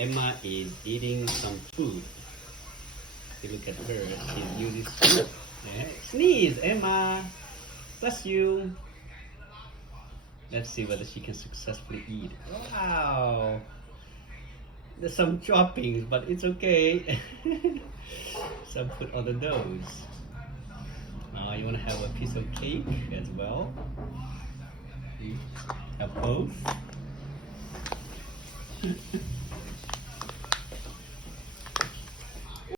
Emma is eating some food. You look at her. She's using food. Yeah. Sneeze, Emma. Bless you. Let's see whether she can successfully eat. Wow. There's some droppings, but it's okay. Some food on the nose. Now you want to have a piece of cake as well. Have both.